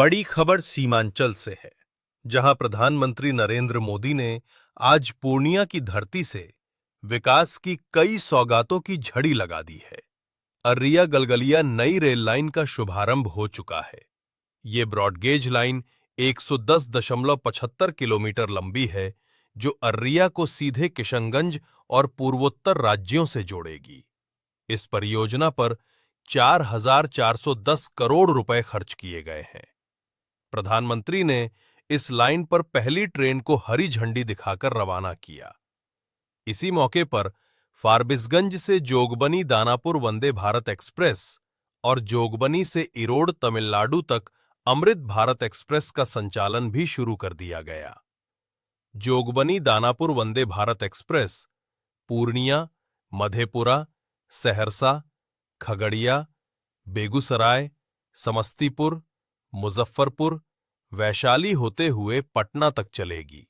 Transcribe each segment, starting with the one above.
बड़ी खबर सीमांचल से है, जहां प्रधानमंत्री नरेंद्र मोदी ने आज पूर्णिया की धरती से विकास की कई सौगातों की झड़ी लगा दी है। अर्रिया गलगलिया नई रेल लाइन का शुभारंभ हो चुका है। ये ब्रॉडगेज लाइन 110.75 किलोमीटर लंबी है, जो अर्रिया को सीधे किशनगंज और पूर्वोत्तर राज्यों से जोड़ेगी। इस परियोजना पर 4,410 करोड़ रुपए खर्च किए गए हैं। प्रधानमंत्री ने इस लाइन पर पहली ट्रेन को हरी झंडी दिखाकर रवाना किया। इसी मौके पर फारबिसगंज से जोगबनी दानापुर वंदे भारत एक्सप्रेस और जोगबनी से इरोड तमिलनाडु तक अमृत भारत एक्सप्रेस का संचालन भी शुरू कर दिया गया। जोगबनी दानापुर वंदे भारत एक्सप्रेस पूर्णिया, मधेपुरा, सहरसा, खगड़िया, बेगूसराय, समस्तीपुर, मुजफ्फरपुर, वैशाली होते हुए पटना तक चलेगी।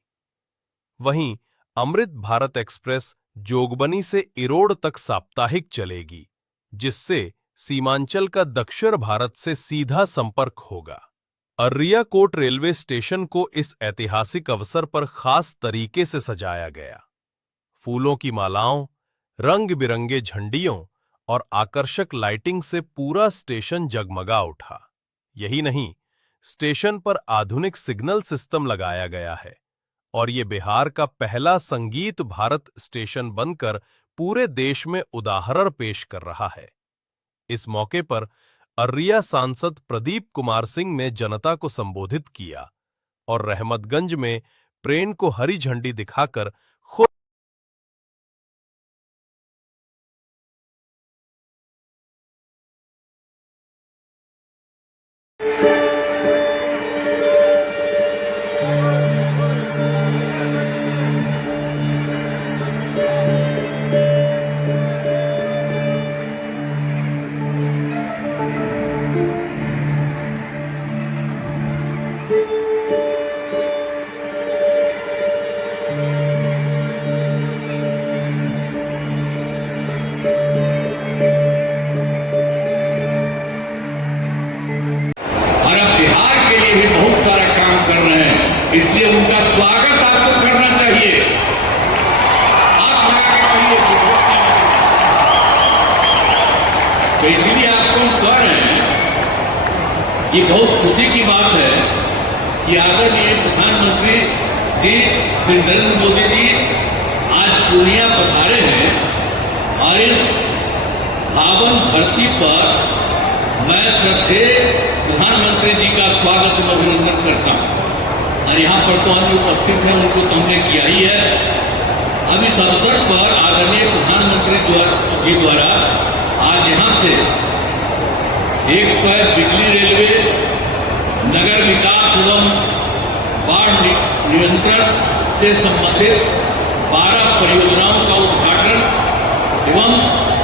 वहीं अमृत भारत एक्सप्रेस जोगबनी से इरोड तक साप्ताहिक चलेगी, जिससे सीमांचल का दक्षिण भारत से सीधा संपर्क होगा। अर्रिया कोट रेलवे स्टेशन को इस ऐतिहासिक अवसर पर खास तरीके से सजाया गया। फूलों की मालाओं, रंग बिरंगे झंडियों और आकर्षक लाइटिंग से पूरा स्टेशन जगमगा उठा। यही नहीं, स्टेशन पर आधुनिक सिग्नल सिस्टम लगाया गया है और ये बिहार का पहला संगीत भारत स्टेशन बनकर पूरे देश में उदाहरण पेश कर रहा है। इस मौके पर अर्रिया सांसद प्रदीप कुमार सिंह ने जनता को संबोधित किया और रहमतगंज में ट्रेन को हरी झंडी दिखाकर खुद इसलिए उनका स्वागत आपको करना चाहिए। आप लगा के कहिए तो इसलिए आपको हम कह रहे हैं, ये बहुत खुशी की बात है कि आदरणीय प्रधानमंत्री जी श्री नरेंद्र मोदी जी आज पूर्णिया पधारे हैं और इस पावन धरती पर मैं श्रद्धेय प्रधानमंत्री जी का स्वागत और अभिनंदन करता हूं। और यहाँ पर तो आज उपस्थित हैं, उनको तो हमने किया ही है। अब इस अवसर पर आदरणीय प्रधानमंत्री जी द्वारा आज यहाँ से एक तो बिजली रेलवे, नगर विकास एवं बाढ़ नियंत्रण से संबंधित 12 परियोजनाओं का उद्घाटन एवं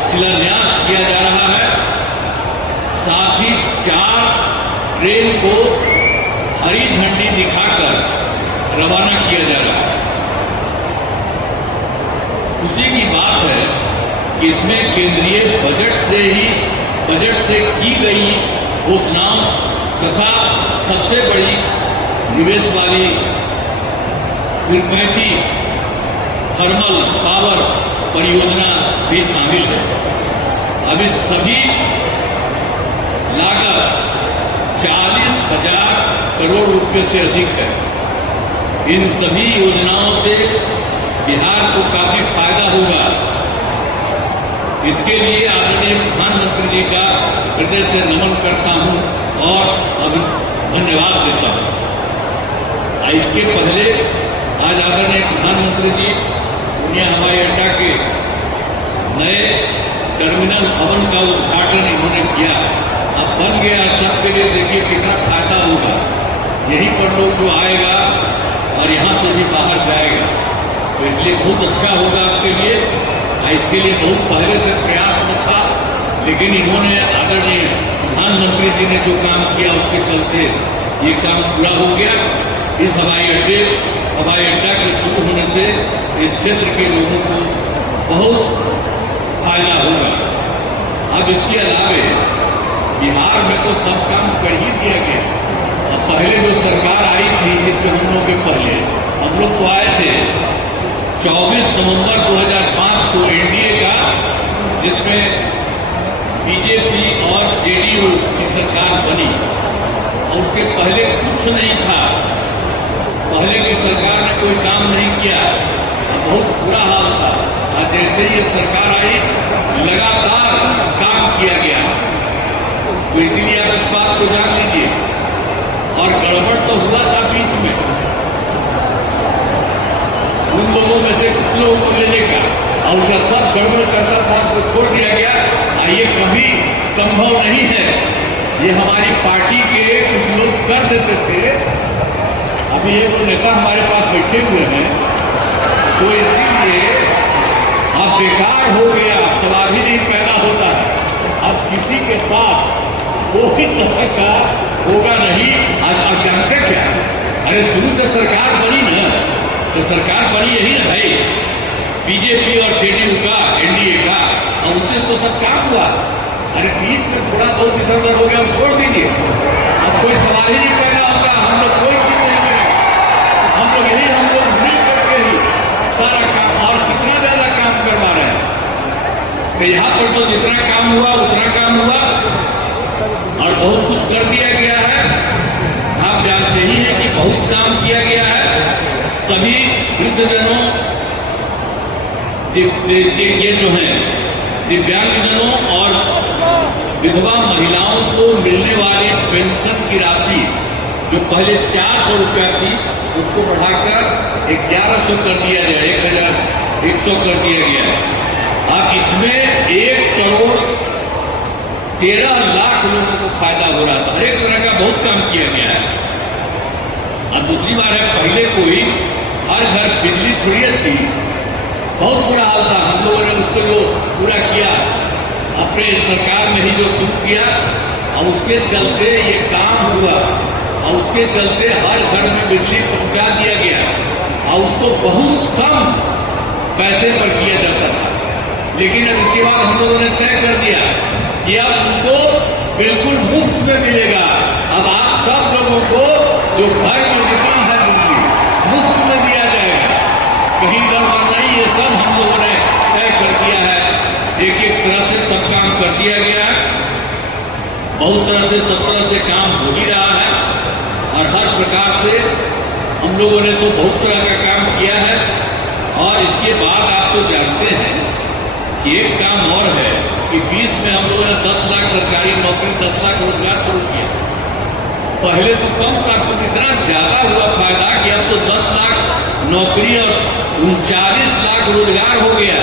शिलान्यास किया जा रहा है। साथ ही 4 ट्रेन को हरी झंडी दिखाकर रवाना किया जा रहा है। खुशी की बात है कि इसमें केंद्रीय बजट से की गई घोषणाओं तथा सबसे बड़ी निवेश वाली किफायती थर्मल पावर परियोजना भी शामिल है। अब इस सभी लागत 40,000 करोड़ रुपए से अधिक है। इन सभी योजनाओं से बिहार को काफी फायदा होगा। इसके लिए आदरणीय प्रधानमंत्री जी का हृदय से नमन करता हूं और धन्यवाद देता हूं। इसके पहले आज आदरणीय प्रधानमंत्री जी पूर्णिया हवाई अड्डा के नए टर्मिनल भवन का उद्घाटन इन्होंने किया। अब बन गया, सबके लिए देखिए कितना फायदा होगा। यहीं पर लोग जो आएगा और यहाँ से भी बाहर जाएगा, तो इसलिए बहुत अच्छा होगा आपके लिए। इसके लिए बहुत पहले से प्रयास में था, लेकिन इन्होंने आदरणीय प्रधानमंत्री जी ने जो काम किया उसके चलते ये काम पूरा हो गया। इस हवाई अड्डा के शुरू होने से इस क्षेत्र के लोगों को बहुत फायदा होगा। अब इसके अलावे बिहार में तो सब काम कर ही दिया गया। अब 24 नवंबर 2005 को एनडीए का, जिसमें बीजेपी और जेडीयू की सरकार बनी, और उसके पहले कुछ नहीं था। पहले की सरकार ने कोई काम नहीं किया, बहुत बुरा हाल था। और जैसे ये सरकार आई, लगातार काम किया गया। तो इसीलिए आप इस बात को जान लीजिए। और गड़बड़ तो हुआ था बीच में, उन लोगों में से कुछ लोगों को लेने का, और उनका सब गड़बड़ करता था, उसको छोड़ दिया गया। ये कभी संभव नहीं है। ये हमारी पार्टी के कुछ लोग कर देते थे। अभी ये वो नेता हमारे पास बैठे हुए हैं, तो इसीलिए अब बेकार हो गया, सवाल ही नहीं पैदा होता है। अब किसी के साथ कोई तरह का होगा नहीं। आज जानते क्या, अरे शुरू से सरकार बनी ना, तो सरकार बनी यही ना भाई, बीजेपी और जेडीयू का, एनडीए का, और उससे तो सब काम हुआ। अरे बीच में थोड़ा बहुत इधर उधर हो गया, अब छोड़ दीजिए। अब कोई सवाल ही नहीं पैदा होगा, हम लोग कोई चीज नहीं करेंगे। हम लोग मिल करके ही सारा काम, और कितना ज्यादा काम करवा रहे हैं। तो यहाँ पर तो जितना काम हुआ उतना काम हुआ, और बहुत कुछ कर दिया गया है। आप जानते ही हैं कि बहुत काम किया गया है। सभी वृद्धजनों, ये जो है दिव्यांगजनों और विधवा महिलाओं को मिलने वाली पेंशन की राशि, जो पहले 400 रुपया थी, उसको बढ़ाकर 1100 कर दिया गया, 1100 कर दिया गया। अब इसमें 1 करोड़ 13 लाख लोगों को फायदा हो रहा था। हर एक तरह का बहुत काम किया गया है। अब दूसरी बात है, पहले कोई हर घर बिजली थोड़ी थी, बहुत बुरा हाल था। हम लोगों ने उसको जो पूरा किया, अपने सरकार में ही जो शुरू किया, और उसके चलते ये काम हुआ, और उसके चलते हर घर में बिजली पहुंचा दिया गया, और उसको बहुत कम पैसे पर किया जाता था। लेकिन अब इसके बाद हम लोगों ने तय कर दिया कि अब उनको बिल्कुल मुफ्त में मिलेगा। अब आप सब लोगों को जो घर में जितना है बिजली मुफ्त में दिया जाएगा, कहीं गड़बड़ नहीं। ये सब हम लोगों ने तय कर दिया है। एक एक तरह से सब काम कर दिया गया है। बहुत तरह से सब तरह से काम हो ही रहा है, और हर प्रकार से हम लोगों ने तो बहुत तरह का काम किया है। और इसके बाद आप तो जानते हैं कि एक काम और है कि 20 में हम लोगों ने 10 लाख सरकारी नौकरी, 10 लाख रोजगार शुरू किया। पहले तो कम था, तो इतना ज्यादा हुआ फायदा कि अब तो 10 लाख नौकरी और 39 लाख रोजगार हो गया।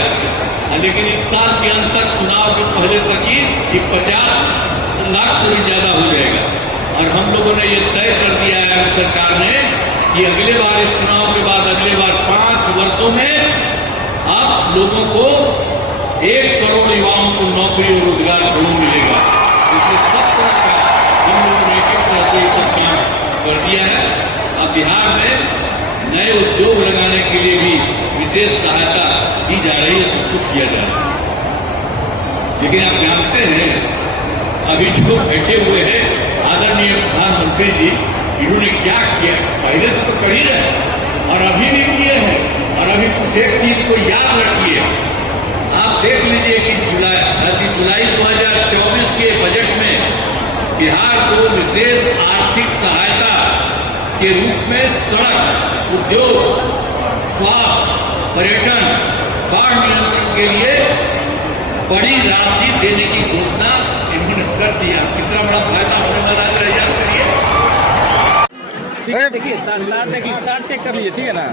लेकिन इस साल के अंत तक, चुनाव के पहले तक ही 50 लाख से भी ज्यादा हो जाएगा। और हम लोगों ने ये तय कर दिया है सरकार ने कि अगले बार, इस चुनाव के बाद अगले बार 5 वर्षों में अब लोगों को 1 करोड़ युवाओं को नौकरी और रोजगार जरूर मिलेगा। इसलिए सब तरह का हम लोगों ने एक तरह से सब काम कर दिया है। अब बिहार में नए उद्योग लगाने के लिए भी विशेष सहायता दी जा रही है, सब कुछ किया जा रहा है। लेकिन आप जानते हैं, अभी जो बैठे हुए हैं आदरणीय प्रधानमंत्री जी, इन्होंने क्या किया? पहले से तो कर ही रहे और अभी भी किए हैं। और अभी कुछ एक चीज को याद रखिए, आप देख लीजिए कि जुलाई 2024 के बजट में बिहार को विशेष आर्थिक सहायता के रूप में सड़क, उद्योग, स्वास्थ्य, पर्यटन, बाढ़ नियंत्रण के लिए बड़ी राशि देने की घोषणा इन्होंने कर दिया। कितना बड़ा फायदा होने वाला है, याद करिए। देखिए तार चेक कर लीजिए, ठीक है ना।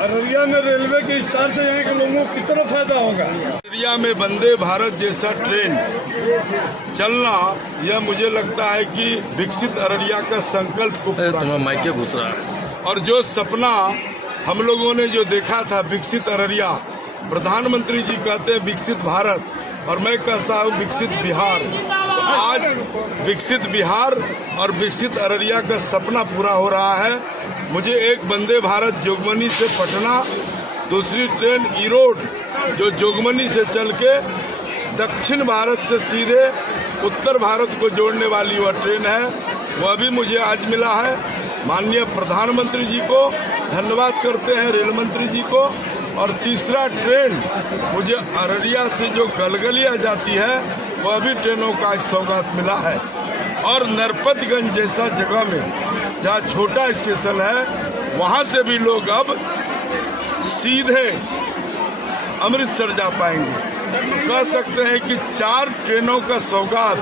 अररिया में रेलवे के विस्तार से यहाँ के लोगों को कितना फायदा होगा। अररिया में वंदे भारत जैसा ट्रेन चलना, यह मुझे लगता है कि विकसित अररिया का संकल्प को पूरा माइके घुस रहा है। और जो सपना हम लोगों ने जो देखा था विकसित अररिया, प्रधानमंत्री जी कहते हैं विकसित भारत, और मैं कहता हूँ विकसित बिहार। तो आज विकसित बिहार और विकसित अररिया का सपना पूरा हो रहा है। मुझे एक वंदे भारत जोगबनी से पटना, दूसरी ट्रेन ईरोड जो जोगबनी से चल के दक्षिण भारत से सीधे उत्तर भारत को जोड़ने वाली वह ट्रेन है, वह भी मुझे आज मिला है। माननीय प्रधानमंत्री जी को धन्यवाद करते हैं, रेल मंत्री जी को। और तीसरा ट्रेन मुझे अररिया से जो गलगलिया जाती है वह भी ट्रेनों का सौगात मिला है। और नरपतगंज जैसा जगह में जहाँ छोटा स्टेशन है वहाँ से भी लोग अब सीधे अमृतसर जा पाएंगे। तो कह सकते हैं कि 4 ट्रेनों का सौगात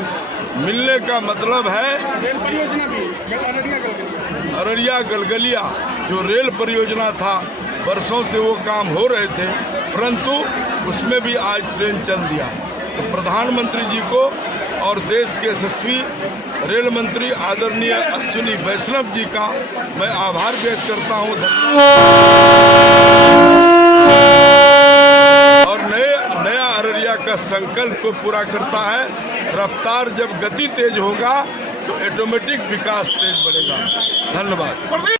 मिलने का मतलब है रेल परियोजना भी अररिया गलगलिया जो रेल परियोजना था, वर्षों से वो काम हो रहे थे, परंतु उसमें भी आज ट्रेन चल दिया। तो प्रधानमंत्री जी को और देश के यशस्वी रेल मंत्री आदरणीय अश्विनी वैष्णव जी का मैं आभार व्यक्त करता हूँ, और नया अररिया का संकल्प को पूरा करता है। रफ्तार जब गति तेज होगा तो ऑटोमेटिक विकास तेज बढ़ेगा। धन्यवाद।